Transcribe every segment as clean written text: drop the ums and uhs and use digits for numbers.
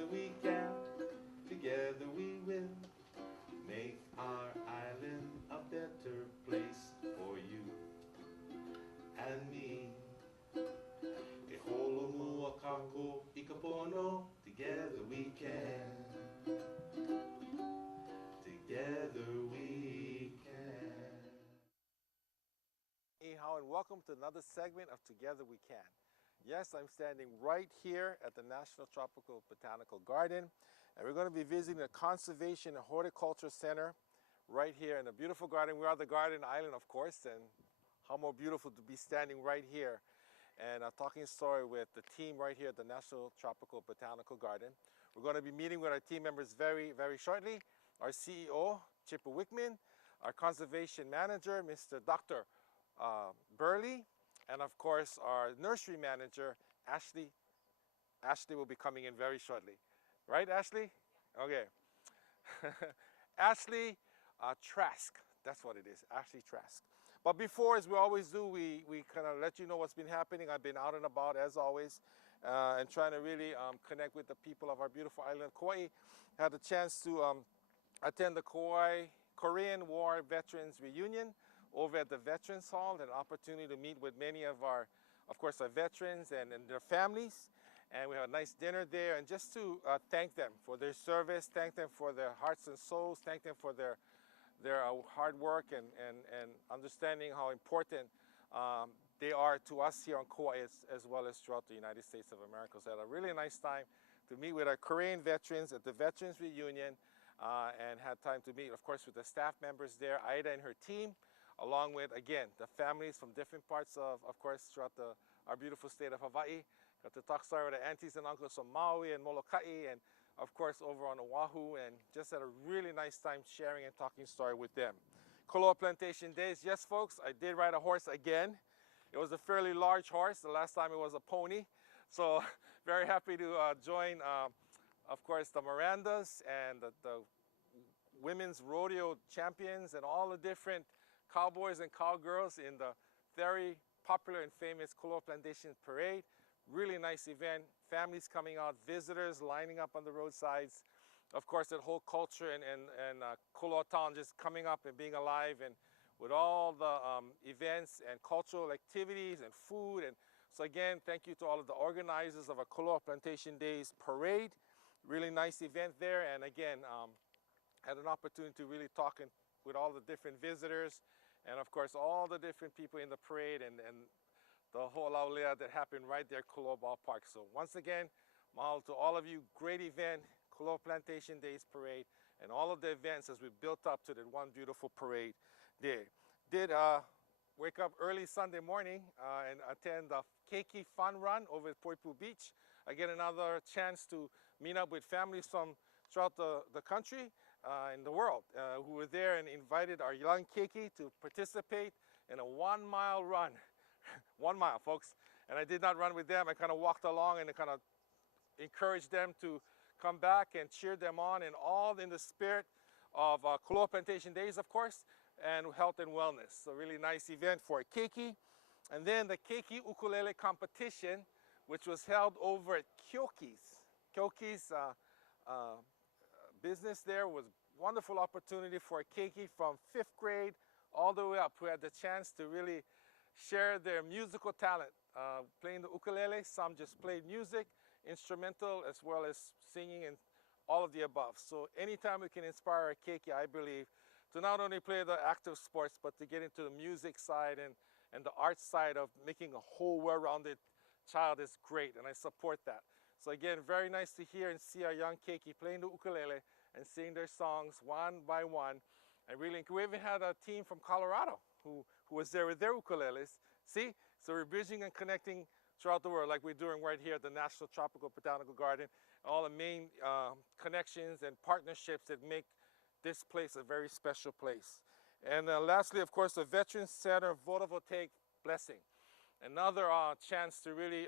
Together we can, together we will make our island a better place for you and me. E holo mua kako I ka pono, together we can. Together we can. Hey, how and welcome to another segment of Together We Can. Yes, I'm standing right here at the National Tropical Botanical Garden, and we're going to be visiting the Conservation and Horticulture Center right here in a beautiful garden. We are the Garden Island, of course, and how more beautiful to be standing right here and talking story with the team right here at the National Tropical Botanical Garden. We're going to be meeting with our team members very, very shortly. Our CEO, Chippa Wickman, our Conservation Manager, Mr. Dr. Burley, and of course our nursery manager, Ashley. Ashley will be coming in very shortly. Right, Ashley? Okay. Ashley Trask, that's what it is, Ashley Trask. But before, as we always do, we kind of let you know what's been happening. I've been out and about as always and trying to really connect with the people of our beautiful island of Kauai. Had a chance to attend the Kauai Korean War Veterans Reunion over at the Veterans Hall, an opportunity to meet with many of our veterans and their families. And we had a nice dinner there, and just to thank them for their service, thank them for their hearts and souls, thank them for their hard work and understanding how important they are to us here on Kauai as well as throughout the United States of America. So I had a really nice time to meet with our Korean veterans at the Veterans Reunion and had time to meet, of course, with the staff members there, Ida and her team, along with, again, the families from different parts of course, throughout our beautiful state of Hawaii. Got to talk story with the aunties and uncles from Maui and Molokai and, of course, over on Oahu, and just had a really nice time sharing and talking story with them. Koloa Plantation Days, yes, folks, I did ride a horse again. It was a fairly large horse. The last time it was a pony. So very happy to join, of course, the Mirandas and the women's rodeo champions and all the different cowboys and cowgirls in the very popular and famous Koloa Plantation Parade. Really nice event. Families coming out, visitors lining up on the roadsides. Of course, that whole culture and Koloa town just coming up and being alive, and with all the events and cultural activities and food. And so again, thank you to all of the organizers of our Koloa Plantation Days Parade. Really nice event there. And again, had an opportunity to really talk with all the different visitors and of course all the different people in the parade and the whole aulea that happened right there at Koloa Ballpark. So once again, mahalo to all of you. Great event, Koloa Plantation Days Parade, and all of the events as we built up to that one beautiful parade day. Did wake up early Sunday morning and attend the Keiki Fun Run over at Poipu Beach. Again, another chance to meet up with families from throughout the country and the world who were there and invited our young keiki to participate in a 1 mile run. 1 mile, folks. And I did not run with them. I kind of walked along and kind of encouraged them to come back and cheer them on, and all in the spirit of Koloa Plantation Days, of course, and health and wellness. So really nice event for a keiki. And then the keiki ukulele competition, which was held over at Kyoki's. Kyoki's business there was a wonderful opportunity for a keiki from 5th grade all the way up, who had the chance to really share their musical talent, playing the ukulele. Some just played music, instrumental, as well as singing and all of the above. So anytime we can inspire a keiki, I believe, to not only play the active sports, but to get into the music side and the art side of making a whole well-rounded child is great, and I support that. So again, very nice to hear and see our young keiki playing the ukulele and sing their songs one by one. And really, we even had a team from Colorado who was there with their ukuleles. See? So we're bridging and connecting throughout the world like we're doing right here at the National Tropical Botanical Garden. All the main connections and partnerships that make this place a very special place. And lastly, of course, the Veterans Center Photovoltaic Blessing. Another chance to really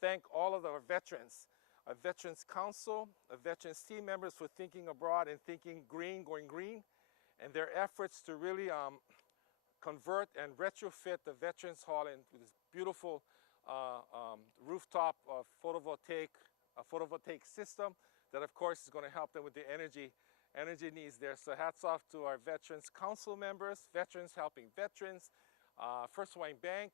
thank all of our veterans, our Veterans Council, our Veterans team members for thinking abroad and thinking green, going green, and their efforts to really convert and retrofit the Veterans Hall into this beautiful rooftop of photovoltaic a photovoltaic system that, of course, is going to help them with the energy needs there. So hats off to our Veterans Council members, Veterans Helping Veterans, First Hawaiian Bank,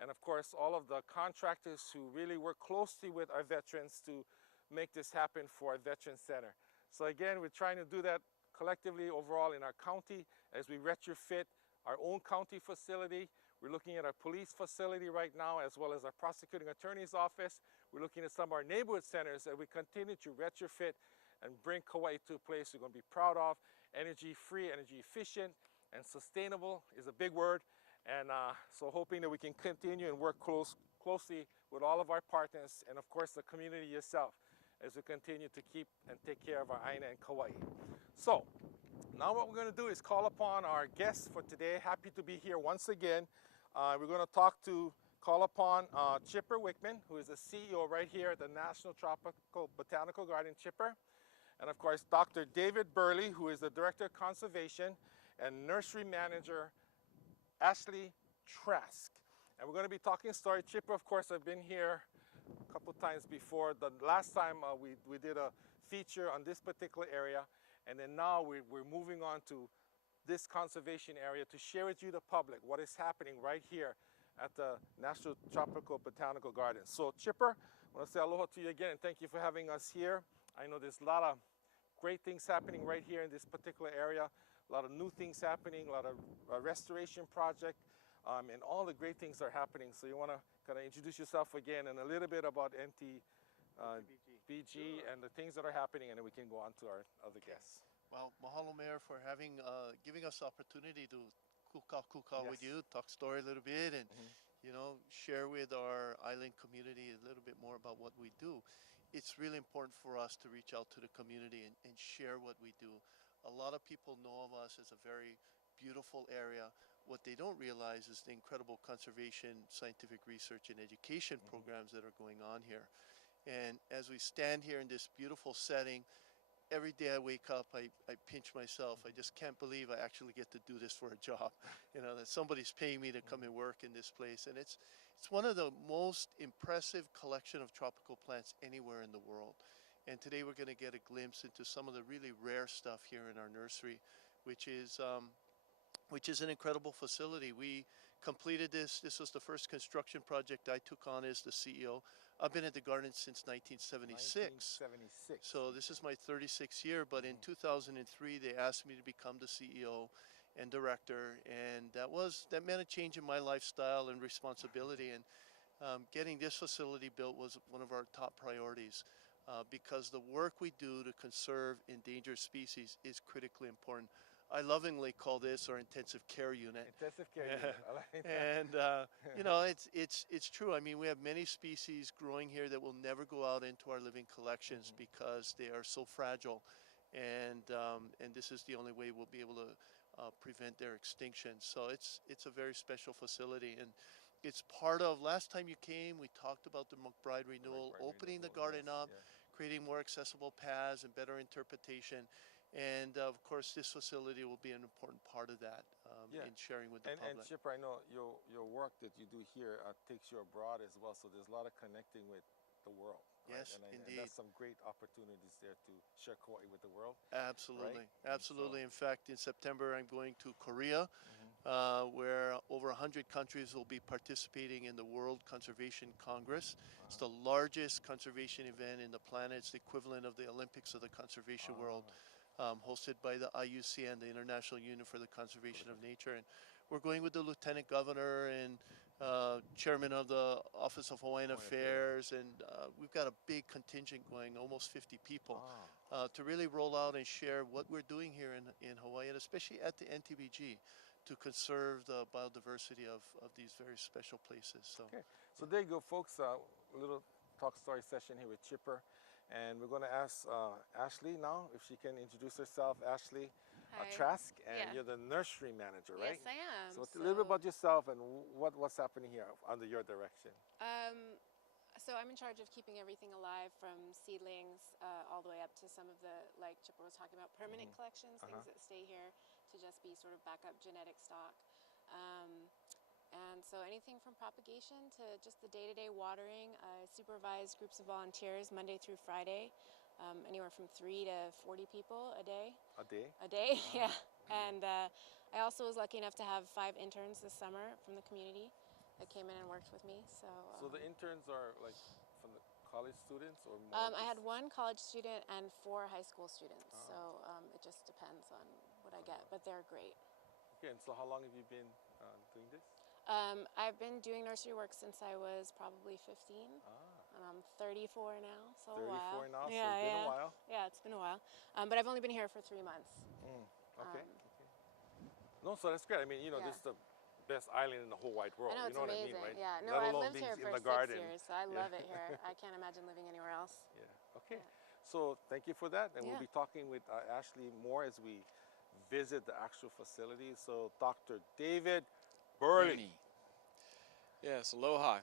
and of course all of the contractors who really work closely with our veterans to make this happen for our Veterans Center. So again, we're trying to do that collectively overall in our county as we retrofit our own county facility. We're looking at our police facility right now, as well as our prosecuting attorney's office. We're looking at some of our neighborhood centers that we continue to retrofit and bring Kaua'i to a place we're going to be proud of. Energy free, energy efficient, and sustainable is a big word. And so hoping that we can continue and work closely with all of our partners and of course the community yourself as we continue to keep and take care of our Aina and Kaua'i. So now what we're going to do is call upon our guests for today. Happy to be here once again. We're going to call upon Chipper Wickman, who is the CEO right here at the National Tropical Botanical Garden, Chipper. And of course, Dr. David Burley, who is the Director of Conservation and Nursery Manager, Ashley Trask. And we're going to be talking story. Chipper, of course, I've been here a couple times before. The last time we did a feature on this particular area. And then now we're moving on to this conservation area to share with you, the public, what is happening right here at the National Tropical Botanical Garden. So Chipper, I want to say aloha to you again and thank you for having us here. I know there's a lot of great things happening right here in this particular area, a lot of new things happening, a lot of restoration project, and all the great things are happening. So you want to kind of introduce yourself again and a little bit about BG and the things that are happening, and then we can go on to our other guests. Well, mahalo, Mayor, for giving us the opportunity to kuka with you, talk story a little bit, and you know, share with our island community a little bit more about what we do. It's really important for us to reach out to the community and share what we do. A lot of people know of us as a very beautiful area. What they don't realize is the incredible conservation, scientific research, and education programs that are going on here. And as we stand here in this beautiful setting, every day I wake up, I pinch myself. I just can't believe I actually get to do this for a job. You know, that somebody's paying me to come and work in this place. And it's one of the most impressive collection of tropical plants anywhere in the world. And today we're going to get a glimpse into some of the really rare stuff here in our nursery, which is an incredible facility. We completed this. This was the first construction project I took on as the CEO. I've been at the garden since 1976. So this is my 36th year, but in 2003 they asked me to become the CEO and director, and that meant a change in my lifestyle and responsibility, and getting this facility built was one of our top priorities because the work we do to conserve endangered species is critically important. I lovingly call this our intensive care unit. Intensive care unit. I like that. And you know, it's true. I mean, we have many species growing here that will never go out into our living collections because they are so fragile, and this is the only way we'll be able to prevent their extinction. So it's a very special facility, and it's part of. Last time you came, we talked about the McBride renewal, opening the garden up, creating more accessible paths and better interpretation. And of course, this facility will be an important part of that in sharing with the public. And Chipper, I know your work that you do here takes you abroad as well, so there's a lot of connecting with the world. Yes, right? indeed. And that's some great opportunities there to share Kaua'i with the world. Absolutely, right? absolutely. In fact, in September, I'm going to Korea, where over 100 countries will be participating in the World Conservation Congress. It's the largest conservation event in the planet. It's the equivalent of the Olympics of the conservation world. Hosted by the IUCN, the International Union for the Conservation of Nature. And we're going with the Lieutenant Governor and Chairman of the Office of Hawaiian Affairs. And we've got a big contingent going, almost 50 people, to really roll out and share what we're doing here in Hawaii, and especially at the NTBG, to conserve the biodiversity of these very special places. So, so there you go, folks. A little talk story session here with Chipper. And we're going to ask Ashley now if she can introduce herself. Ashley Trask, and you're the nursery manager, right? Yes, I am. So a little bit about yourself and what's happening here under your direction. So I'm in charge of keeping everything alive, from seedlings all the way up to some of the, like Chipper was talking about, permanent collections, things that stay here to just be sort of backup genetic stock. And so anything from propagation to just the day-to-day watering. I supervise groups of volunteers Monday through Friday, anywhere from 3 to 40 people a day. A day? A day, yeah. And I also was lucky enough to have 5 interns this summer from the community that came in and worked with me. So So the interns are like from the college students or more? I had 1 college student and 4 high school students. So it just depends on what I get, but they're great. Okay, and so how long have you been doing this? I've been doing nursery work since I was probably 15. And I'm 34 now, so 34 now, so yeah, it's been a while. Yeah, it's been a while. But I've only been here for 3 months. Okay. No, so that's great. I mean, you know, Yeah. this is the best island in the whole wide world. I know, You it's know amazing. what I mean, right? Yeah, no, Let I've alone lived being here in for the 6 garden. years, so I love it here. I can't imagine living anywhere else. Yeah. Okay. So thank you for that, and we'll be talking with Ashley more as we visit the actual facility. So Dr. David Burley. Yes, aloha.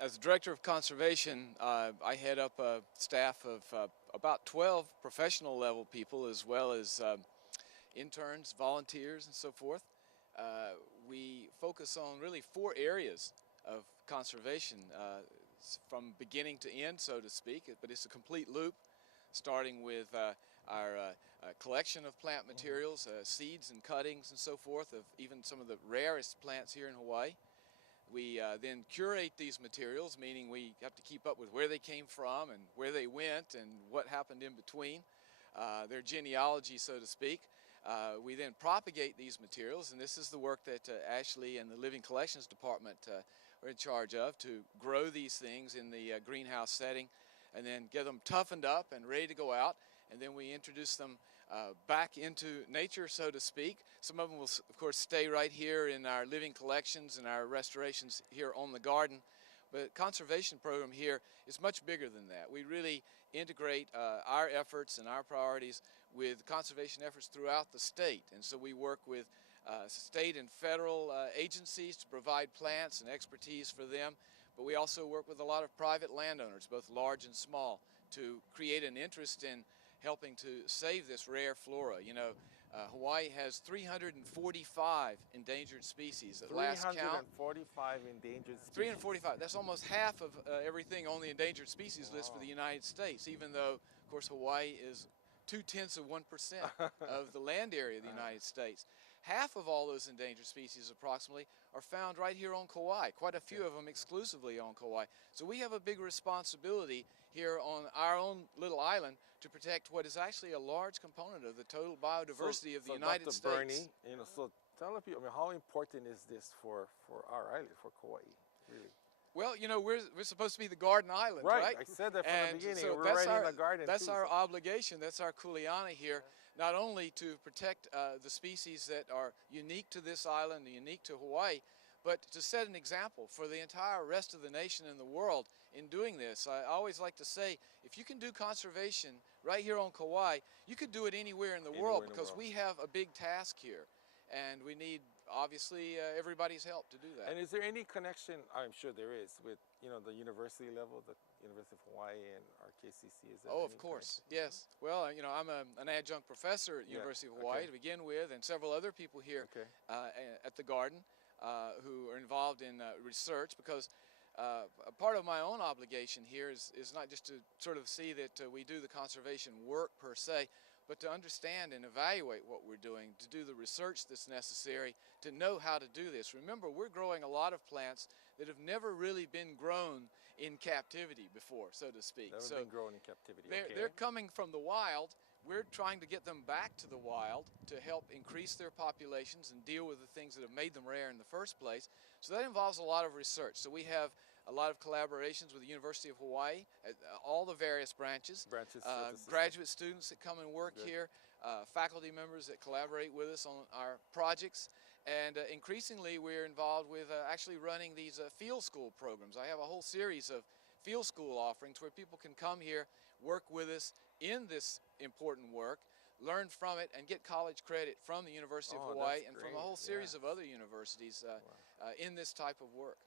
As the Director of Conservation, I head up a staff of about 12 professional level people as well as interns, volunteers, and so forth. We focus on really 4 areas of conservation from beginning to end, so to speak, but it's a complete loop, starting with our collection of plant materials, seeds and cuttings and so forth of even some of the rarest plants here in Hawaii. We then curate these materials, meaning we have to keep up with where they came from and where they went and what happened in between, their genealogy, so to speak. We then propagate these materials, and this is the work that Ashley and the Living Collections Department are in charge of, to grow these things in the greenhouse setting and then get them toughened up and ready to go out. And then we introduce them back into nature, so to speak. Some of them will, of course, stay right here in our living collections and our restorations here on the garden. But the conservation program here is much bigger than that. We really integrate our efforts and our priorities with conservation efforts throughout the state. And so we work with state and federal agencies to provide plants and expertise for them. But we also work with a lot of private landowners, both large and small, to create an interest in helping to save this rare flora. You know, Hawaii has 345 endangered species at last count. 345 endangered species. 345. That's almost half of everything on the endangered species list for the United States, even though, of course, Hawaii is 0.2% of the land area of the United States. Half of all those endangered species, approximately, are found right here on Kaua'i, quite a few of them exclusively on Kaua'i. So we have a big responsibility here on our own little island to protect what is actually a large component of the total biodiversity of the United Dr. States. Bernie, you know, so tell people, I mean, how important is this for our island, for Kaua'i, really? Well, you know, we're supposed to be the garden island, right? I said that from the beginning. So we're right in the garden. That's too, our so. obligation. That's our kuleana here, not only to protect the species that are unique to this island, unique to Hawaii, but to set an example for the entire rest of the nation and the world in doing this. I always like to say, if you can do conservation right here on Kaua'i, you could do it anywhere in the world, because we have a big task here, and we need, obviously, everybody's help to do that. And is there any connection, I'm sure there is, with, you know, the university level, the University of Hawaii and our KCC? Is there of course, yes. Well, you know, I'm an adjunct professor at the University of Hawaii to begin with, and several other people here at the garden who are involved in research, because a part of my own obligation here is not just to sort of see that we do the conservation work per se, but to understand and evaluate what we're doing, to do the research that's necessary to know how to do this. Remember, we're growing a lot of plants that have never really been grown in captivity before, so to speak. Never been grown in captivity. They're coming from the wild. We're trying to get them back to the wild to help increase their populations and deal with the things that have made them rare in the first place. So that involves a lot of research. So we have a lot of collaborations with the University of Hawaii, all the various branches, graduate students that come and work here, faculty members that collaborate with us on our projects, and increasingly we're involved with actually running these field school programs. I have a whole series of field school offerings where people can come here, work with us in this important work, learn from it, and get college credit from the University of Hawaii and from a whole series of other universities in this type of work.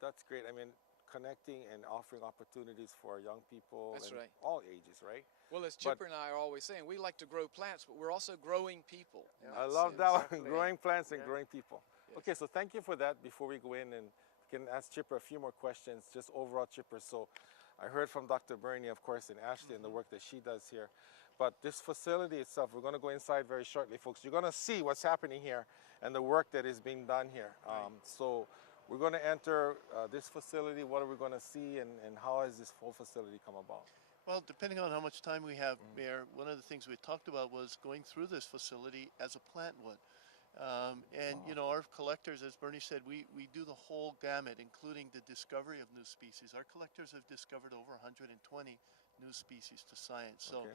That's great. I mean, connecting and offering opportunities for young people. That's right. All ages, right? Well, as Chipper and I are always saying, we like to grow plants, but we're also growing people. I love that one, growing plants and growing people. Yes. Okay, so thank you for that. Before we go in, and we can ask Chipper a few more questions, just overall, Chipper. So I heard from Dr. Bernie, of course, and Ashley and the work that she does here. But this facility itself, we're going to go inside very shortly, folks. You're going to see what's happening here and the work that is being done here. So we're going to enter this facility. What are we going to see, and how has this whole facility come about? Well, depending on how much time we have, Mayor, one of the things we talked about was going through this facility as a plant would. You know, our collectors, as Bernie said, we do the whole gamut, including the discovery of new species. Our collectors have discovered over 120 new species to science. So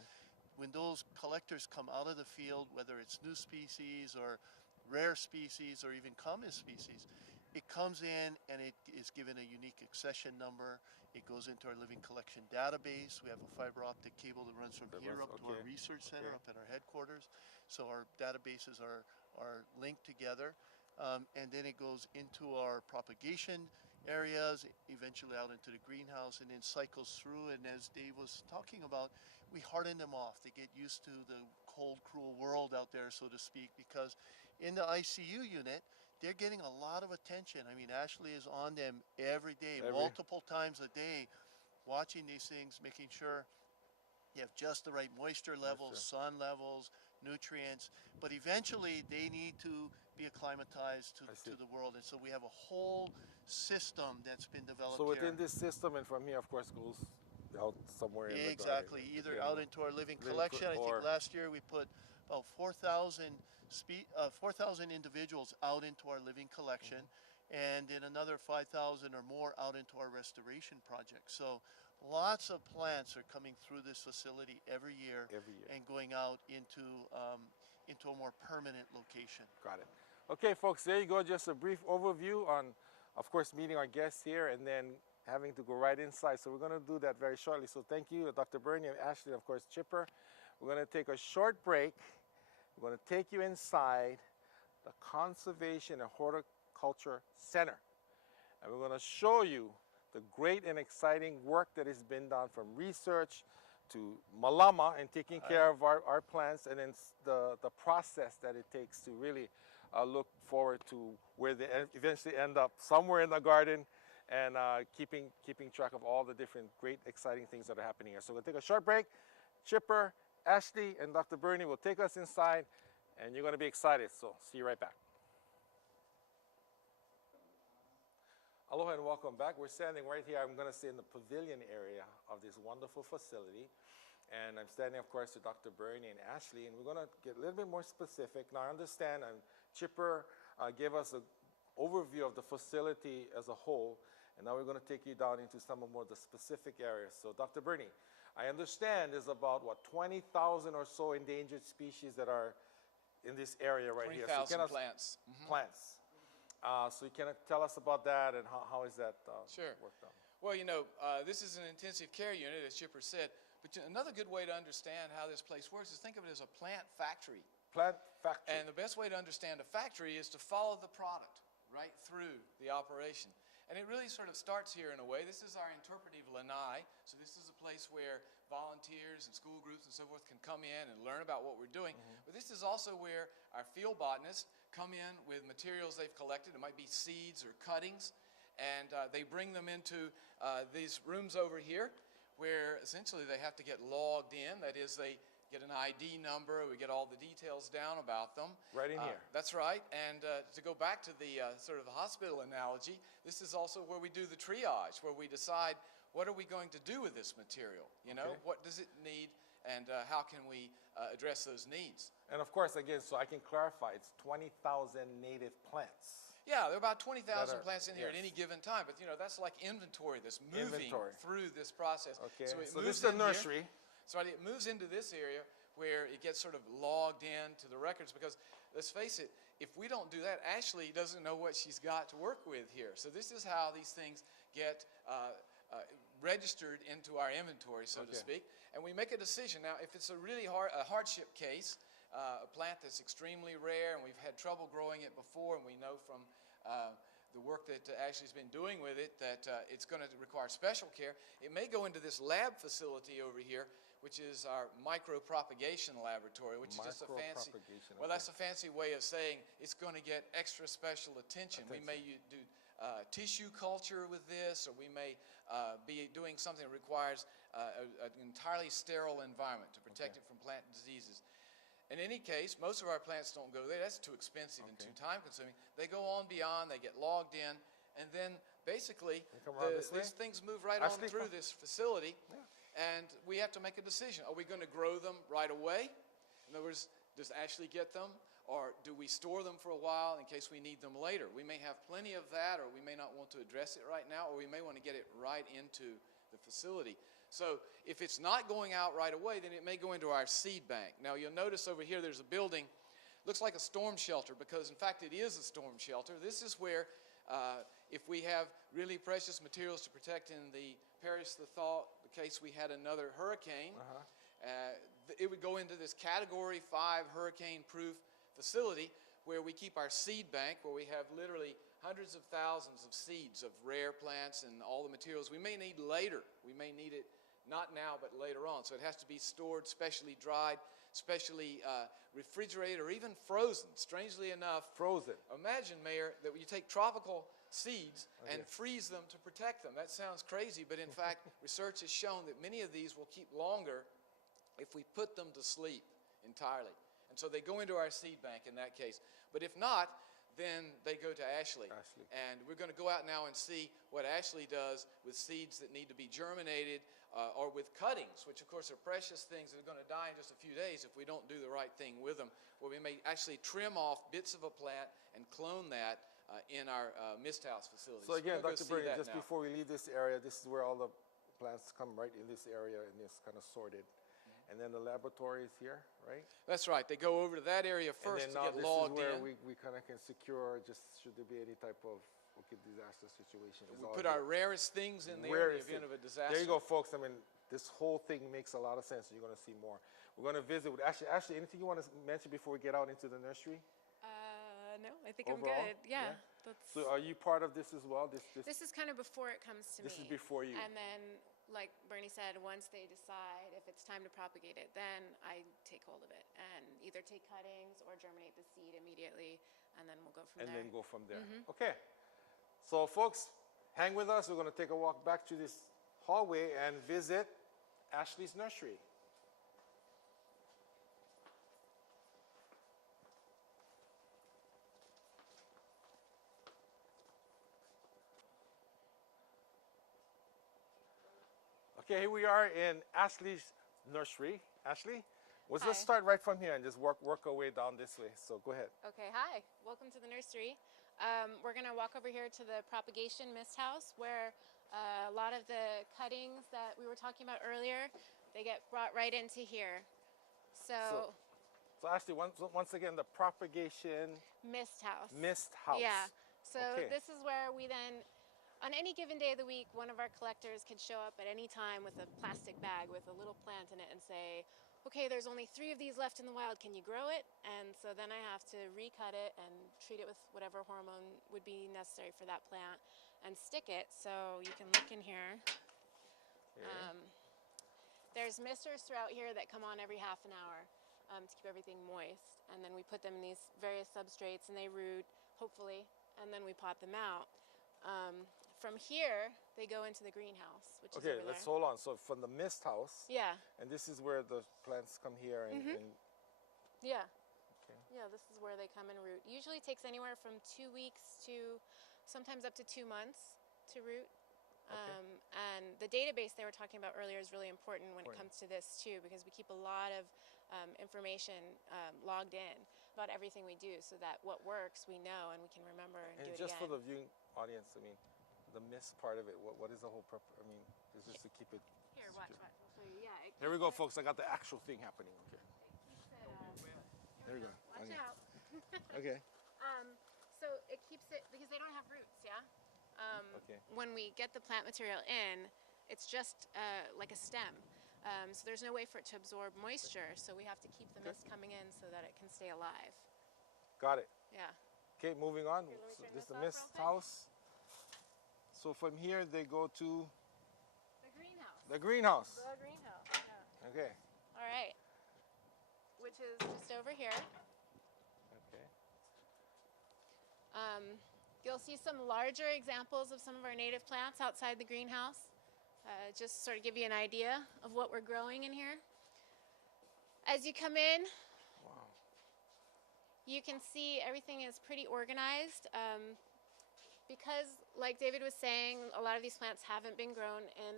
when those collectors come out of the field, whether it's new species or rare species or even common species, it comes in and it is given a unique accession number. It goes into our living collection database. We have a fiber optic cable that runs from here up to our research center up at our headquarters. So our databases are linked together. And then it goes into our propagation areas, eventually out into the greenhouse, and then cycles through. And as Dave was talking about, we harden them off. They get used to the cold, cruel world out there, so to speak, because in the ICU unit, they're getting a lot of attention. I mean, Ashley is on them every day, multiple times a day, watching these things, making sure you have just the right moisture levels, sun levels, nutrients. But eventually, they need to be acclimatized to the world. And so we have a whole system that's been developed So within here. this system, and from here, of course, goes out somewhere in the Exactly, garden. either out into our living collection. I think last year we put about 4,000 individuals out into our living collection, and then another 5,000 or more out into our restoration project. So lots of plants are coming through this facility every year and going out into a more permanent location. Got it. Okay, folks, there you go. Just a brief overview on, of course, meeting our guests here and then having to go right inside. So we're going to do that very shortly. So thank you, Dr. Bernie and Ashley, and of course, Chipper. We're going to take a short break. We're going to take you inside the Conservation and Horticulture Center. And we're going to show you the great and exciting work that has been done, from research to malama and taking care of our plants, and then the process that it takes to really look forward to where they eventually end up somewhere in the garden, and keeping track of all the different great exciting things that are happening here. So we'll take a short break. Chipper, Ashley, and Dr. Bernie will take us inside, and you're going to be excited. So see you right back. Aloha and welcome back. We're standing right here, I'm going to say, in the pavilion area of this wonderful facility. And I'm standing, of course, with Dr. Bernie and Ashley, and we're going to get a little bit more specific. Now, I understand Chipper gave us an overview of the facility as a whole, and now we're going to take you down into some of more of the specific areas. So, Dr. Bernie, I understand there's about, what, 20,000 or so endangered species that are in this area right here. 20,000 plants. Plants. So you can tell us about that, and how is that worked out? Well, you know, this is an intensive care unit, as Chipper said. But another good way to understand how this place works is think of it as a plant factory. Plant factory. And the best way to understand a factory is to follow the product right through the operation. And it really sort of starts here in a way. This is our interpretive lanai. So this is a place where volunteers and school groups and so forth can come in and learn about what we're doing. But this is also where our field botanists come in with materials they've collected. It might be seeds or cuttings. And they bring them into these rooms over here, where essentially they have to get logged in. That is, they get an ID number. We get all the details down about them. Right in here. That's right. And to go back to the sort of the hospital analogy, this is also where we do the triage, where we decide what are we going to do with this material. You know, what does it need, and how can we address those needs? And of course, again, so I can clarify, it's 20,000 native plants. Yeah, there are about 20,000 plants in here at any given time, but you know, that's like inventory that's moving through this process. Okay, so this is the nursery. So it moves into this area where it gets sort of logged into the records, because let's face it, if we don't do that, Ashley doesn't know what she's got to work with here. So this is how these things get registered into our inventory, so to speak, and we make a decision. Now, if it's a really hardship case, a plant that's extremely rare and we've had trouble growing it before, and we know from the work that Ashley's been doing with it, that it's going to require special care. It may go into this lab facility over here, which is our micropropagation laboratory, which is just a fancy, well, that's a fancy way of saying it's going to get extra special attention. We may do tissue culture with this, or we may be doing something that requires an entirely sterile environment to protect it from plant diseases. In any case, most of our plants don't go there. That's too expensive and too time-consuming. They go on beyond, they get logged in, and then basically these things move right on through this facility, and we have to make a decision. Are we going to grow them right away? In other words, does Ashley get them, or do we store them for a while in case we need them later? We may have plenty of that, or we may not want to address it right now, or we may want to get it right into the facility. So if it's not going out right away, then it may go into our seed bank. Now you'll notice over here there's a building, looks like a storm shelter, because in fact it is a storm shelter. This is where if we have really precious materials to protect in the perish the thought, the case we had another hurricane, it would go into this Category 5 hurricane-proof facility where we keep our seed bank, where we have literally hundreds of thousands of seeds of rare plants and all the materials we may need later. We may need it not now, but later on. So it has to be stored, specially dried, specially refrigerated, or even frozen. Strangely enough, frozen. Imagine, Mayor, that you take tropical seeds and freeze them to protect them. That sounds crazy, but in fact, research has shown that many of these will keep longer if we put them to sleep entirely. And so they go into our seed bank in that case. But if not, then they go to Ashley. And we're going to go out now and see what Ashley does with seeds that need to be germinated, or with cuttings, which of course are precious things that are going to die in just a few days if we don't do the right thing with them, where we may actually trim off bits of a plant and clone that in our mist house facility. So again, Dr. Bernie, just before we leave this area, this is where all the plants come right in this area, and it's kind of sorted. And then the laboratory is here, right? That's right. They go over to that area first to get logged in. And then now this is where we kind of can secure, just should there be any type of disaster situation. We put our rarest things in there in the event of a disaster. There you go, folks. I mean, this whole thing makes a lot of sense. You're going to see more. We're going to visit with Ashley, anything you want to mention before we get out into the nursery? No, I think overall, I'm good. Yeah. So are you part of this as well? This is kind of before it comes to me. This is before you. And then, like Bernie said, once they decide if it's time to propagate it, then I take hold of it and either take cuttings or germinate the seed immediately, and then we'll go from there. And then go from there. Okay. So, folks, hang with us. We're going to take a walk back to this hallway and visit Ashley's nursery. Okay, here we are in Ashley's nursery. Ashley, let's start right from here and just work our way down this way. So go ahead. Okay, hi. Welcome to the nursery. We're going to walk over here to the propagation mist house, where a lot of the cuttings that we were talking about earlier, they get brought right into here. So Ashley, once again, the propagation mist house. Mist house. Yeah. So this is where we then, on any given day of the week, one of our collectors could show up at any time with a plastic bag with a little plant in it and say, okay, there's only 3 of these left in the wild, can you grow it? And so then I have to recut it and treat it with whatever hormone would be necessary for that plant and stick it. So you can look in here. There's misters throughout here that come on every half an hour to keep everything moist. And then we put them in these various substrates and they root, hopefully, and then we pot them out. From here, they go into the greenhouse, which is over there. Okay, let's hold on. So from the mist house. Yeah. And this is where the plants come here and yeah. Okay. Yeah, this is where they come and root. Usually it takes anywhere from 2 weeks to sometimes up to 2 months to root. And the database they were talking about earlier is really important when it comes to this too, because we keep a lot of information logged in about everything we do, so that what works we know and we can remember and do it just again. For the viewing audience, I mean, the mist part of it, what is the whole purpose? I mean, is just to keep it... Here, watch. So, yeah, here we go, folks. I got the actual thing happening. Okay. There we go. Watch out. Okay. So it keeps it, because they don't have roots, yeah? When we get the plant material in, it's just like a stem. So there's no way for it to absorb moisture, so we have to keep the mist coming in so that it can stay alive. Got it. Yeah. Okay, moving on. Here, let me So turn this is this the off mist real quick. house. So from here they go to The greenhouse. the greenhouse. The greenhouse, yeah. Okay. All right. Which is just over here. Okay. You'll see some larger examples of some of our native plants outside the greenhouse. Just sort of give you an idea of what we're growing in here. As you come in, Wow. you can see everything is pretty organized. Because, like David was saying, a lot of these plants haven't been grown in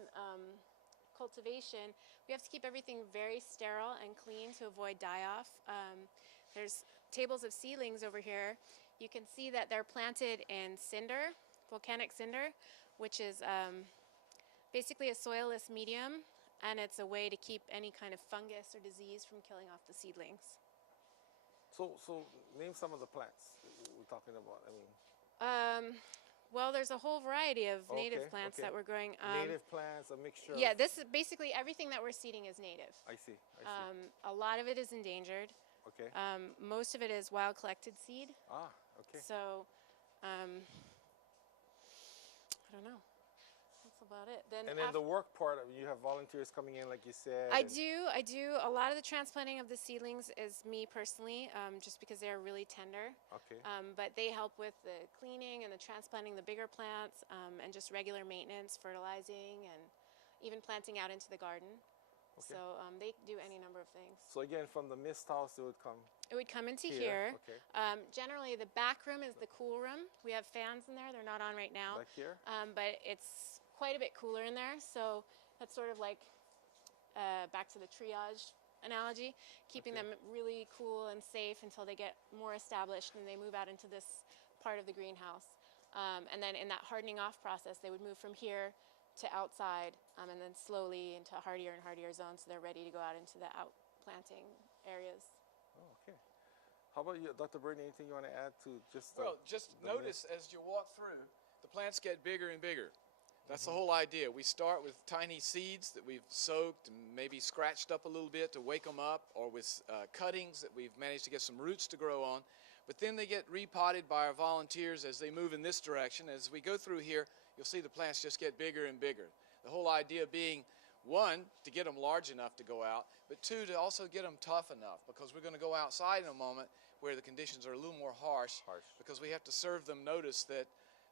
cultivation. We have to keep everything very sterile and clean to avoid die-off. There's tables of seedlings over here. You can see that they're planted in cinder, volcanic cinder, which is basically a soilless medium, and it's a way to keep any kind of fungus or disease from killing off the seedlings. So name some of the plants we're talking about. I mean, Well, there's a whole variety of native Okay, plants okay. that we're growing. native plants, a mixture. Yeah, of, this is basically everything that we're seeding is native. I see. I see. A lot of it is endangered. Okay. Most of it is wild collected seed. Ah. Okay. So, I don't know. That's about it. And then the work part, you have volunteers coming in, like you said. I do. A lot of the transplanting of the seedlings is me personally, just because they are really tender. Okay. But they help with the cleaning and the transplanting the bigger plants, and just regular maintenance, fertilizing, and even planting out into the garden. Okay. So they do any number of things. So again, from the mist house, it would come. It would come into here. Okay. Generally, the back room is the cool room. We have fans in there. They're not on right now. Back here. But it's quite a bit cooler in there. So that's sort of like back to the triage analogy, keeping them really cool and safe until they get more established and they move out into this part of the greenhouse. And then in that hardening off process, they would move from here to outside, and then slowly into hardier and hardier zones, so they're ready to go out into the outplanting areas. Oh, okay. How about you, Dr. Bernie? Anything you want to add to just? Well, just notice as you walk through, the plants get bigger and bigger. That's the whole idea. We start with tiny seeds that we've soaked and maybe scratched up a little bit to wake them up, or with cuttings that we've managed to get some roots to grow on. But then they get repotted by our volunteers as they move in this direction. As we go through here, you'll see the plants just get bigger and bigger. The whole idea being, one, to get them large enough to go out, but two, to also get them tough enough, because we're going to go outside in a moment where the conditions are a little more harsh. Because we have to serve them notice that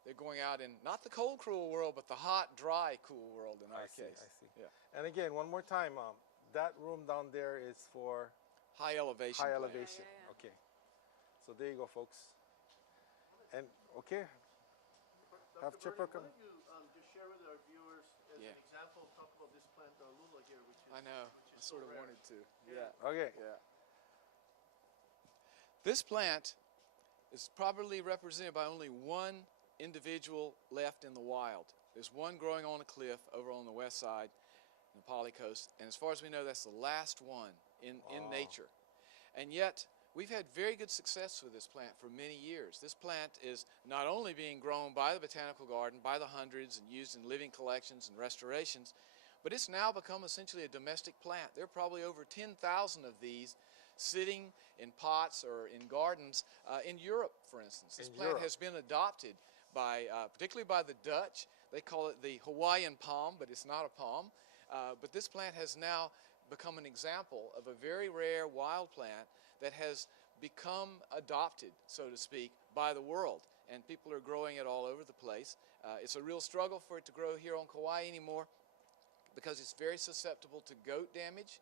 they're going out in not the cold, cruel world, but the hot, dry, cool world in our case. I see. Yeah. And again, one more time, that room down there is for High elevation. high plants. elevation. Okay. So there you go, folks. And okay, have Chipper come. Why don't you just share with our viewers as an example, talk about this plant, Lula here, which is I know. I which is sort of rare. wanted to. Yeah. Okay. Yeah. This plant is probably represented by only one individual left in the wild. There's one growing on a cliff over on the west side, in the Pauly Coast, and as far as we know, that's the last one in nature. And yet, we've had very good success with this plant for many years. This plant is not only being grown by the Botanical Garden, by the hundreds, and used in living collections and restorations, but it's now become essentially a domestic plant. There are probably over 10,000 of these sitting in pots or in gardens in Europe, for instance. This plant has been adopted by, particularly by the Dutch. They call it the Hawaiian palm, but it's not a palm. But this plant has now become an example of a very rare wild plant that has become adopted, so to speak, by the world. And people are growing it all over the place. It's a real struggle for it to grow here on Kauai anymore, because it's very susceptible to goat damage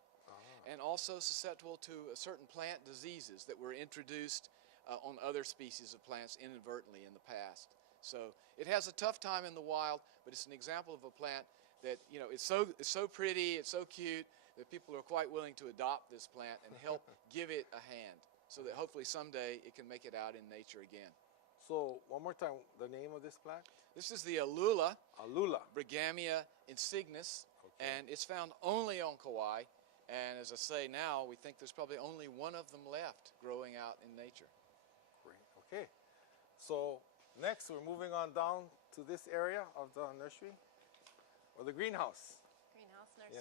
and also susceptible to certain plant diseases that were introduced on other species of plants inadvertently in the past. So it has a tough time in the wild, but it's an example of a plant that, you know, it's so pretty, it's so cute, that people are quite willing to adopt this plant and help give it a hand, so that hopefully someday it can make it out in nature again. So one more time, the name of this plant? This is the Alula. Alula. Brigamia insignis, and it's found only on Kauai. And as I say now, we think there's probably only one of them left growing out in nature. Great. Okay. So next, we're moving on down to this area of the nursery, or the greenhouse. Greenhouse nursery.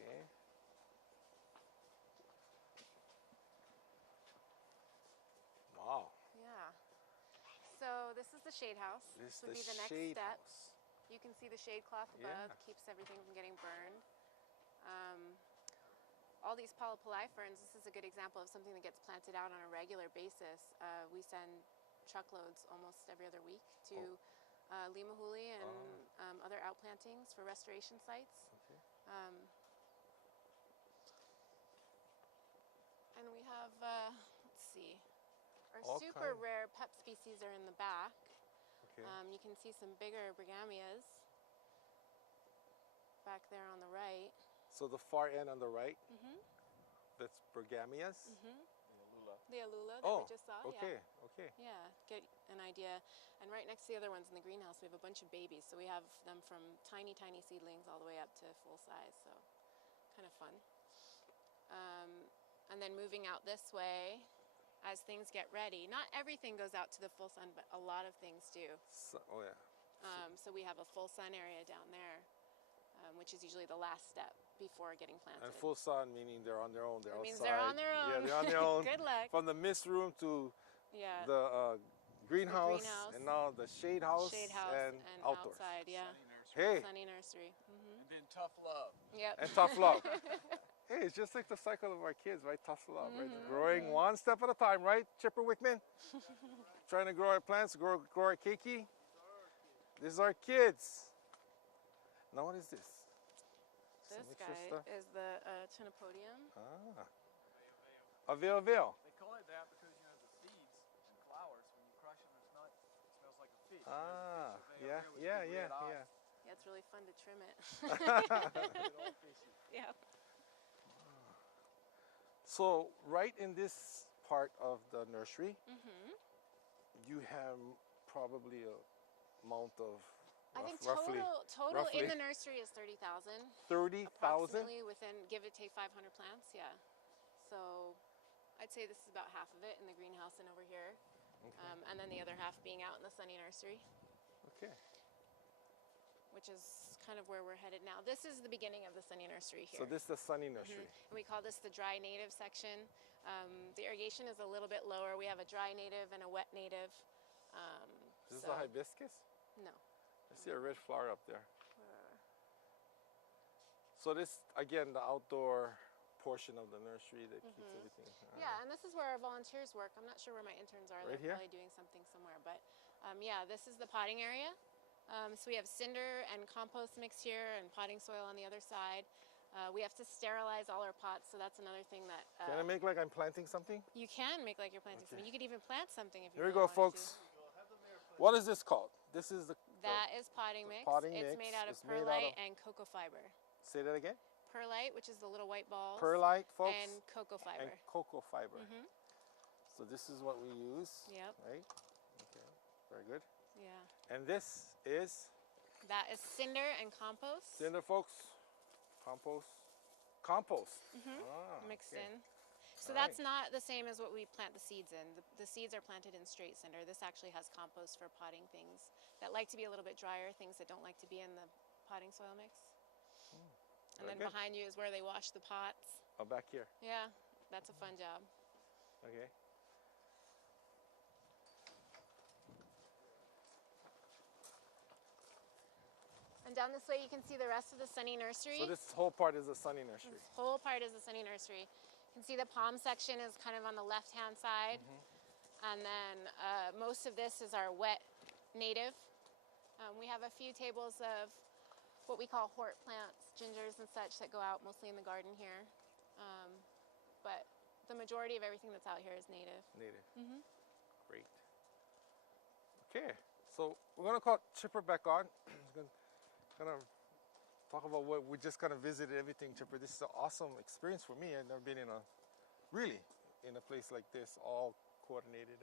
Okay. this is the shade house. This would the be the next shade step. house. You can see the shade cloth above, Yeah. keeps everything from getting burned. All these polypoli ferns, this is a good example of something that gets planted out on a regular basis. We send truckloads almost every other week to Limahuli and other outplantings for restoration sites. Okay. And we have, let's see, our All super kind. rare pep species are in the back. Okay. You can see some bigger brigamias back there on the right. So the far end on the right, Mm-hmm. that's Bergamias. Mm-hmm. Alula. The alula that Oh, we just saw. okay, Yeah. okay. Yeah, get an idea. And right next to the other ones in the greenhouse, we have a bunch of babies. So we have them from tiny, tiny seedlings all the way up to full size. So kind of fun. And then moving out this way, as things get ready, not everything goes out to the full sun, but a lot of things do. So, oh yeah. So we have a full sun area down there, which is usually the last step before getting planted. And full sun meaning they're on their own. They're That outside. means they're on their own. Yeah, they're on their own. Good luck. From the mist room to Yeah. the greenhouse, greenhouse. and now the shade house, Shade house and outdoors. outside, yeah. Hey, Sunny nursery. Mm-hmm. And then tough love. Yep. and tough love. Hey, it's just like the cycle of our kids, right? Tough love, right? Growing one step at a time, right? Chipper Wickman? Trying to grow our plants, grow our keiki. This is our kids. Now what is this? Some This extra guy stuff? is the Chenopodium. Avail, avail. They call it that because, you know, the seeds and flowers, when you crush them, it's not, it smells like a fish. Yeah, yeah, yeah, yeah. Yeah, it's really fun to trim it. Yeah. Yeah. So right in this part of the nursery, Mm-hmm. you have probably a amount of I think roughly total in roughly. the nursery is 30,000. 30,000. Approximately within, give or take 500 plants, yeah. So I'd say this is about half of it in the greenhouse and over here. Okay. And then the other half being out in the sunny nursery, Okay. which is kind of where we're headed now. This is the beginning of the sunny nursery here. So this is the sunny nursery. And we call this the dry native section. The irrigation is a little bit lower. We have a dry native and a wet native. Is this so- a hibiscus? No. I see a red flower up there. So this, again, the outdoor portion of the nursery that keeps everything. Yeah, and this is where our volunteers work. I'm not sure where my interns are. Right They're here? probably doing something somewhere. But yeah, this is the potting area. So we have cinder and compost mix here and potting soil on the other side. We have to sterilize all our pots, so that's another thing that Can I make like I'm planting something? you can make like you're planting something. You could even plant something if you Here we really go, wanted folks. What is this called? This is the That is potting mix. potting it's mix made out of is made out perlite of- and cocoa fiber. say that again. Perlite, which is the little white balls, Perlite, folks, and cocoa fiber. and cocoa fiber. Mhm. So this is what we use. Yep. Right. Okay. Very good. Yeah. And this is That is cinder and compost cinder, folks. Compost. Compost. mixed okay. in. So All that's not the same as what we plant the seeds in. The seeds are planted in straight cinder. This actually has compost for potting things that like to be a little bit drier, things that don't like to be in the potting soil mix. And Very then good. behind you is where they wash the pots. Oh, back here. Yeah, that's a fun job. Okay. And down this way you can see the rest of the sunny nursery. So this whole part is a sunny nursery. This whole part is the sunny nursery. You can see the palm section is kind of on the left-hand side. And then most of this is our wet native. We have a few tables of what we call hort plants, gingers and such that go out mostly in the garden here. But the majority of everything that's out here is native. Native. Mhm. Great. Okay. So we're gonna call Chipper back on. Kind of talk about what we just kind of visited everything, Chipper. This is an awesome experience for me. I've never been in a place like this, all coordinated,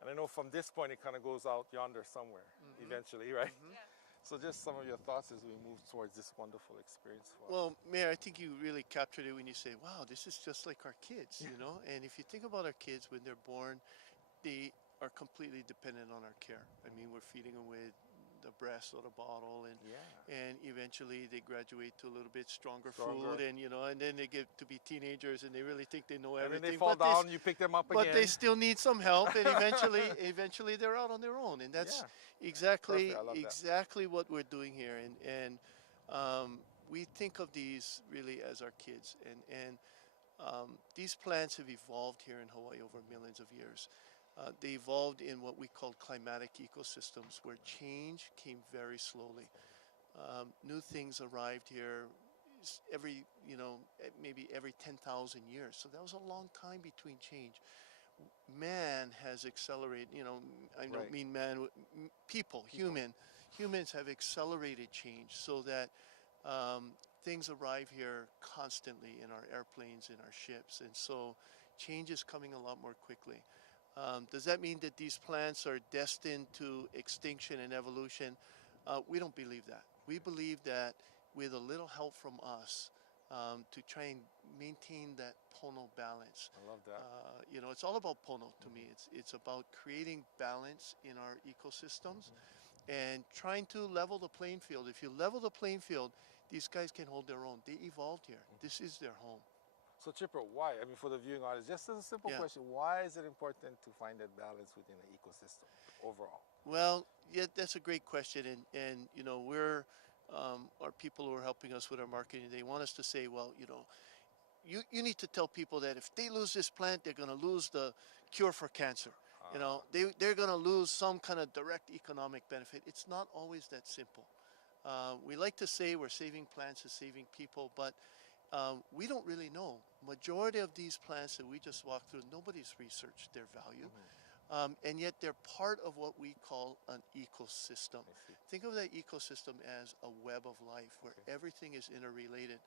and I know from this point it kind of goes out yonder somewhere eventually, right? Yeah. So just some of your thoughts as we move towards this wonderful experience. For us. Well, Mayor, I think you really captured it when you say, wow, this is just like our kids, you know? And if you think about our kids when they're born, they are completely dependent on our care. I mean, we're feeding them with the breast or the bottle, and Yeah. and eventually they graduate to a little bit stronger Stronger. food, and and then they get to be teenagers and they really think they know And then everything. they fall down, you pick them up But again. they still need some help, and eventually they're out on their own, and that's Yeah. exactly Perfect. I love that. exactly what we're doing here, and we think of these really as our kids, and these plants have evolved here in Hawaii over millions of years. They evolved in what we call climatic ecosystems, where change came very slowly. New things arrived here every, maybe every 10,000 years. So that was a long time between change. Man has accelerated, I don't Right. mean man, people, humans have accelerated change so that things arrive here constantly in our airplanes, in our ships, and so change is coming a lot more quickly. Does that mean that these plants are destined to extinction and evolution? We don't believe that. We believe that with a little help from us to try and maintain that pono balance. I love that. It's all about pono to me. It's about creating balance in our ecosystems and trying to level the playing field. If you level the playing field, these guys can hold their own. They evolved here. This is their home. So Chipper, why? I mean, for the viewing audience, just a simple Yeah. question: why is it important to find that balance within an ecosystem overall? Well, yeah, that's a great question, and we're our people who are helping us with our marketing. They want us to say, well, you need to tell people that if they lose this plant, they're going to lose the cure for cancer. They're going to lose some kind of direct economic benefit. It's not always that simple. We like to say we're saving plants and saving people, but we don't really know. Majority of these plants that we just walked through, nobody's researched their value. And yet they're part of what we call an ecosystem. Think of that ecosystem as a web of life where everything is interrelated.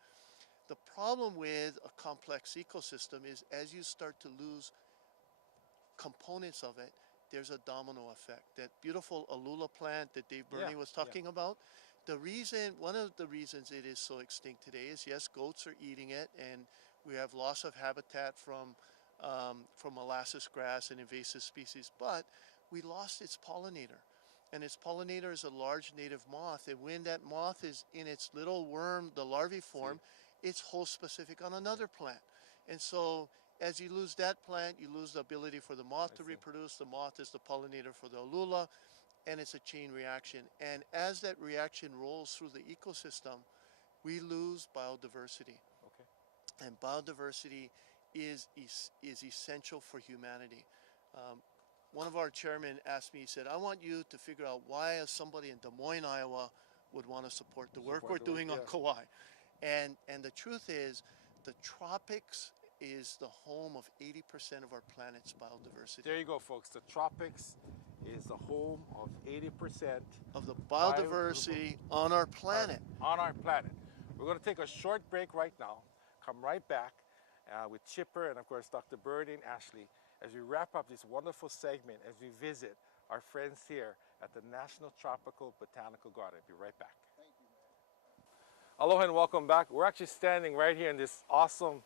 The problem with a complex ecosystem is as you start to lose components of it, there's a domino effect. That beautiful alula plant that Dave Burney was talking about, one of the reasons it is so extinct today is, yes, goats are eating it, and we have loss of habitat from molasses grass and invasive species, but we lost its pollinator. And its pollinator is a large native moth, and when that moth is in its little worm, the larvae form, it's host specific on another plant. And so as you lose that plant, you lose the ability for the moth to reproduce. The moth is the pollinator for the alula, and it's a chain reaction. And as that reaction rolls through the ecosystem, we lose biodiversity. Okay. And biodiversity is essential for humanity. One of our chairmen asked me, he said, I want you to figure out why somebody in Des Moines, Iowa would want to support the work we're doing on Kauai. And the truth is, the tropics is the home of 80% of our planet's biodiversity. There you go, folks. The tropics is the home of 80% of the biodiversity on our planet. On our planet. We're going to take a short break right now. Come right back with Chipper and, of course, Dr. Birdie and Ashley as we wrap up this wonderful segment as we visit our friends here at the National Tropical Botanical Garden. Be right back. Thank you. Aloha and welcome back. We're actually standing right here in this awesome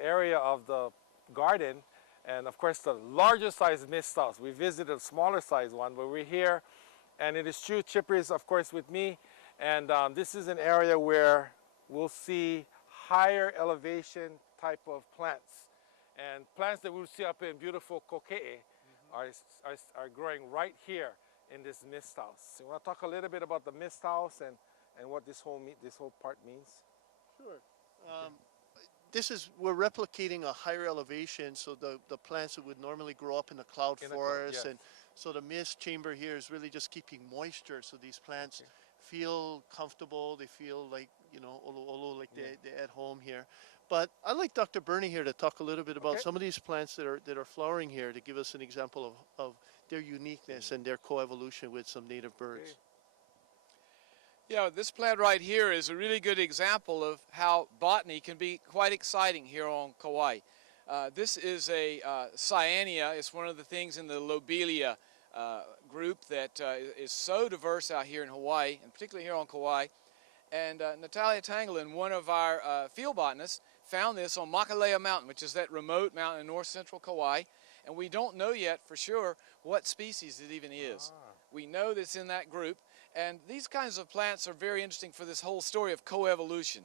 area of the garden, and of course the larger size mist house. We visited a smaller size one, but we're here, and it is true, Chipper is of course with me, and this is an area where we'll see higher elevation type of plants, and plants that we'll see up in beautiful Kaua'i are growing right here in this mist house. So you want to talk a little bit about the mist house and what this whole part means? Sure. We're replicating a higher elevation, so the plants that would normally grow up in the cloud forest, and so the mist chamber here is really just keeping moisture, so these plants feel comfortable, they feel like, olo, like they're at home here. But I'd like Dr. Burney here to talk a little bit about some of these plants that are flowering here, to give us an example of their uniqueness and their coevolution with some native birds. Yeah, this plant right here is a really good example of how botany can be quite exciting here on Kauai. This is a cyanea. It's one of the things in the lobelia group that is so diverse out here in Hawaii, and particularly here on Kauai. And Natalia Tangelin, one of our field botanists, found this on Makalea Mountain, which is that remote mountain in north central Kauai. And we don't know yet for sure what species it even is. We know that it's in that group. And these kinds of plants are very interesting for this whole story of coevolution,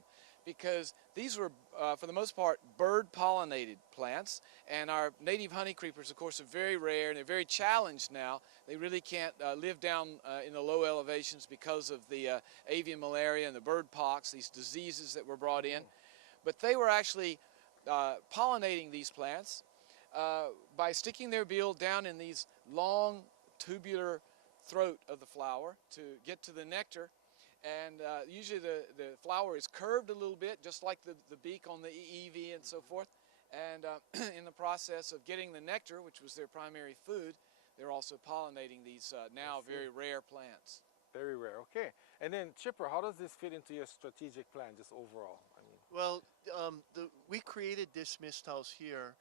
because these were, for the most part, bird-pollinated plants, and our native honey creepers, of course, are very rare, and they're very challenged now. They really can't live down in the low elevations because of the avian malaria and the bird pox, these diseases that were brought in. But they were actually pollinating these plants by sticking their bill down in these long tubular throat of the flower to get to the nectar. And usually the flower is curved a little bit, just like the beak on the EEV and so forth. And in the process of getting the nectar, which was their primary food, they're also pollinating these now very rare plants. Very rare, okay. And then Chipper, how does this fit into your strategic plan, just overall? I mean, Well, we created this mist house here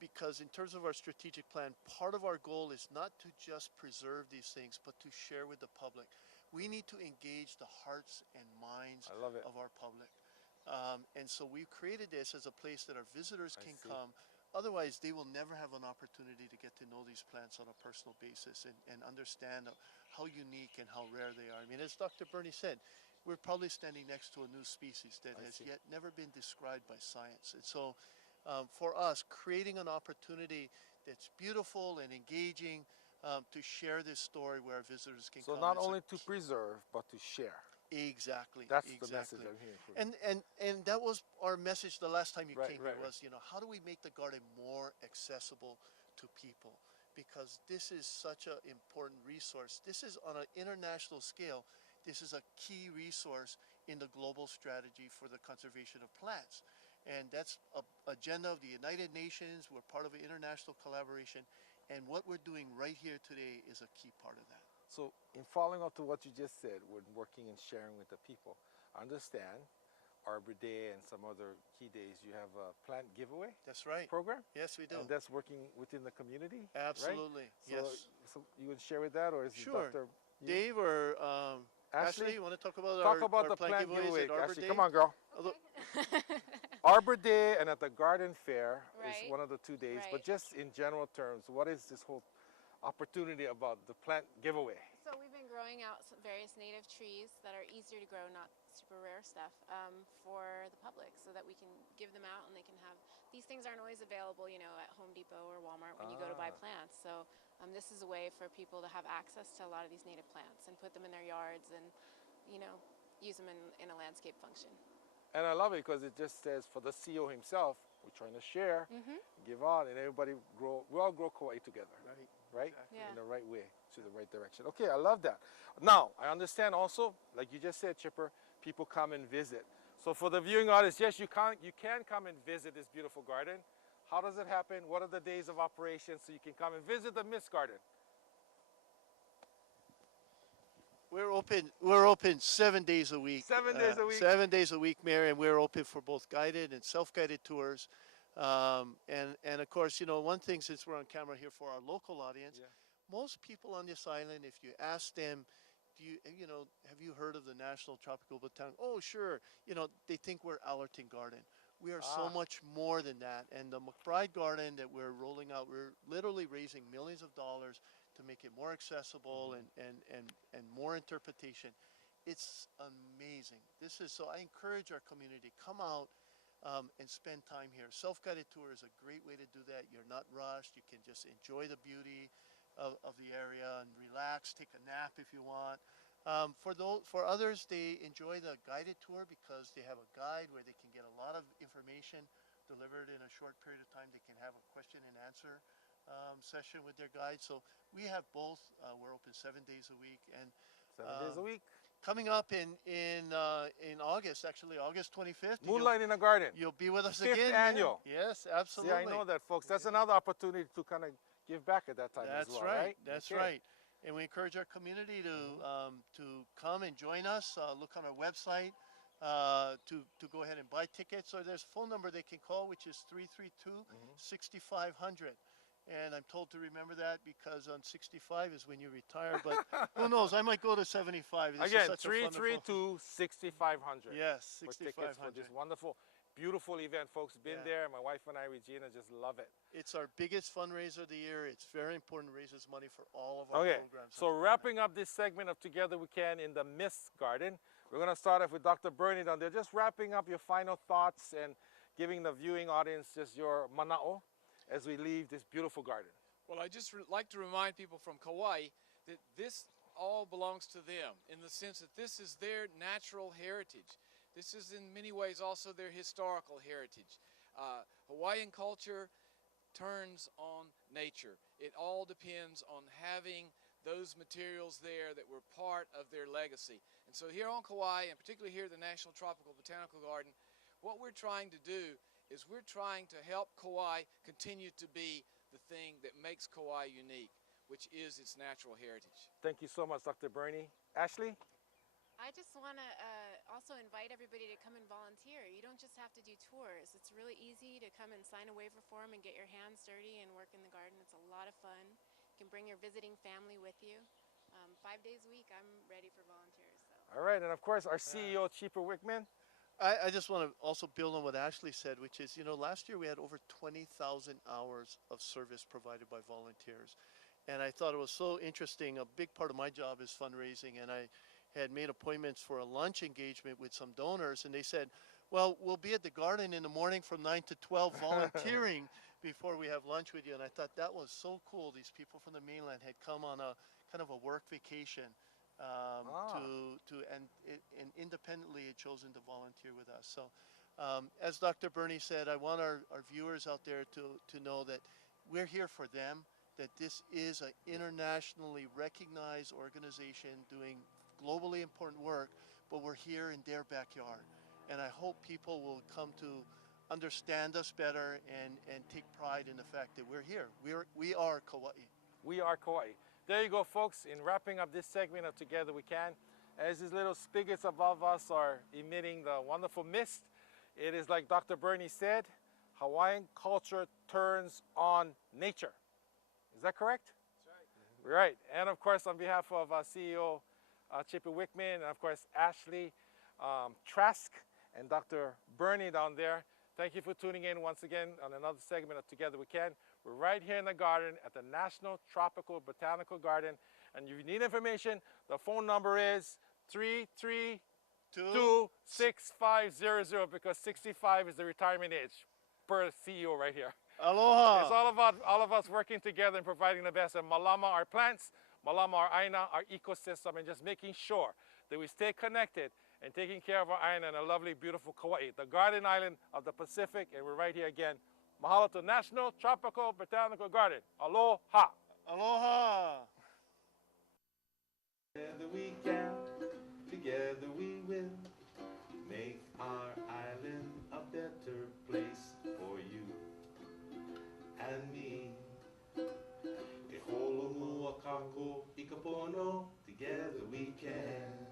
because in terms of our strategic plan, part of our goal is not to just preserve these things, but to share with the public. We need to engage the hearts and minds I love it. of our public. And so we've created this as a place that our visitors can see. come. Otherwise, they will never have an opportunity to get to know these plants on a personal basis and understand how unique and how rare they are. I mean, as Dr. Bernie said, we're probably standing next to a new species that has yet never been described by science. And so for us, creating an opportunity that's beautiful and engaging to share this story where our visitors can so come. not only to preserve, but to share. Exactly. That's exactly. the message I'm hearing from you. And that was our message the last time you Right, came right, here was, you know, how do we make the garden more accessible to people? Because this is such an important resource. This is on an international scale. This is a key resource in the global strategy for the conservation of plants. And that's an agenda of the United Nations. We're part of an international collaboration. And what we're doing right here today is a key part of that. So in following up to what you just said, when working and sharing with the people, I understand Arbor Day and some other key days, you have a plant giveaway That's right. program? Yes, we do. And that's working within the community? Absolutely. Right? Yes. So you would share with that, or is it Sure. Dr. Dave or Ashley, Ashley? you want to talk about Talk our, about our the plant giveaways giveaway. at Arbor Ashley, Day? come on, girl. Although- Arbor Day and at the Garden Fair is Right. one of the 2 days, but Right. just in general terms, what is this whole opportunity about the plant giveaway? So we've been growing out some various native trees that are easier to grow, not super rare stuff, for the public, so that we can give them out and they can have. These things aren't always available, you know, at Home Depot or Walmart when you go to buy plants. So this is a way for people to have access to a lot of these native plants and put them in their yards and, you know, use them in a landscape function. And I love it because it just says for the CEO himself, we're trying to share, give out, and everybody grow. We all grow Kaua'i together, right? Exactly. Yeah. In the right way, to the right direction. Okay, I love that. Now, I understand also, like you just said, Chipper, people come and visit. So for the viewing audience, yes, you can come and visit this beautiful garden. How does it happen? What are the days of operation so you can come and visit the Mist Garden? We're open 7 days a week. 7 days a week? 7 days a week, Mayor, and we're open for both guided and self-guided tours. And of course, you know, one thing, since we're on camera here for our local audience, most people on this island, if you ask them, have you heard of the National Tropical Botanical? Oh, sure. You know, they think we're Allerton Garden. We are so much more than that. And the McBride Garden that we're rolling out, we're literally raising millions of dollars to make it more accessible and more interpretation. It's amazing. So I encourage our community, come out and spend time here. Self-guided tour is a great way to do that. You're not rushed. You can just enjoy the beauty of the area and relax, take a nap if you want. For others, they enjoy the guided tour because they have a guide where they can get a lot of information delivered in a short period of time. They can have a question and answer session with their guide. So we have both. We're open 7 days a week, and 7 days a week. coming up in August, actually August 25th. Moonlight in the Garden. You'll be with us 5th again. annual. Yeah. Yes, absolutely. See, I know that, folks. That's another opportunity to kind of give back at that time as well, right? That's Okay. right. And we encourage our community to come and join us. Look on our website to go ahead and buy tickets. Or there's a phone number they can call, which is 332-6500. And I'm told to remember that because on 65 is when you retire. But who knows? I might go to 75. This Again, is such a wonderful- 332-6500. Yes, for tickets for 6500. this wonderful beautiful event, folks. Been Yeah. there. My wife and I, Regina, just love it. It's our biggest fundraiser of the year. It's very important to raises money for all of our Okay, programs. so wrapping up this segment of Together We Can in the Mist Garden, we're going to start off with Dr. Bernie down there. Just wrapping up your final thoughts and giving the viewing audience just your mana'o as we leave this beautiful garden. Well, I just like to remind people from Kaua'i that this all belongs to them in the sense that this is their natural heritage. This is in many ways also their historical heritage. Hawaiian culture turns on nature. It all depends on having those materials there that were part of their legacy. And so here on Kaua'i, and particularly here at the National Tropical Botanical Garden, what we're trying to do is we're trying to help Kaua'i continue to be the thing that makes Kaua'i unique, which is its natural heritage. Thank you so much, Dr. Bernie. Ashley? I just want to also invite everybody to come and volunteer. You don't just have to do tours. It's really easy to come and sign a waiver form and get your hands dirty and work in the garden. It's a lot of fun. You can bring your visiting family with you. 5 days a week, I'm ready for volunteers. So. All right, and of course, our CEO, Chipa Wickman. I just want to also build on what Ashley said, which is, you know, last year we had over 20,000 hours of service provided by volunteers. And I thought it was so interesting. A big part of my job is fundraising, and I had made appointments for a lunch engagement with some donors, and they said, well, we'll be at the garden in the morning from 9 to 12 volunteering before we have lunch with you. And I thought that was so cool. These people from the mainland had come on a kind of a work vacation and independently had chosen to volunteer with us. So as Dr. Bernie said, I want our viewers out there to know that we're here for them, that this is an internationally recognized organization doing globally important work, but we're here in their backyard. And I hope people will come to understand us better and take pride in the fact that we're here. We are Kaua'i. We are Kaua'i. There you go, folks. In wrapping up this segment of Together We Can, as these little spigots above us are emitting the wonderful mist, it is like Dr. Bernie said, Hawaiian culture turns on nature. Is that correct? That's right. Right. And of course, on behalf of CEO Chipa Wickman, and of course, Ashley Trask and Dr. Bernie down there, thank you for tuning in once again on another segment of Together We Can. We're right here in the garden at the National Tropical Botanical Garden. And if you need information, the phone number is 332-6500 because 65 is the retirement age per CEO right here. Aloha! It's all about all of us working together and providing the best. And malama our plants, malama our aina, our ecosystem, and just making sure that we stay connected and taking care of our aina and a lovely, beautiful Kaua'i, the garden island of the Pacific. And we're right here again. Mahalo to National Tropical Botanical Garden. Aloha! Aloha! Together we can, together we will make our island a better place for you and me. E holo mua kako i ka pono, together we can.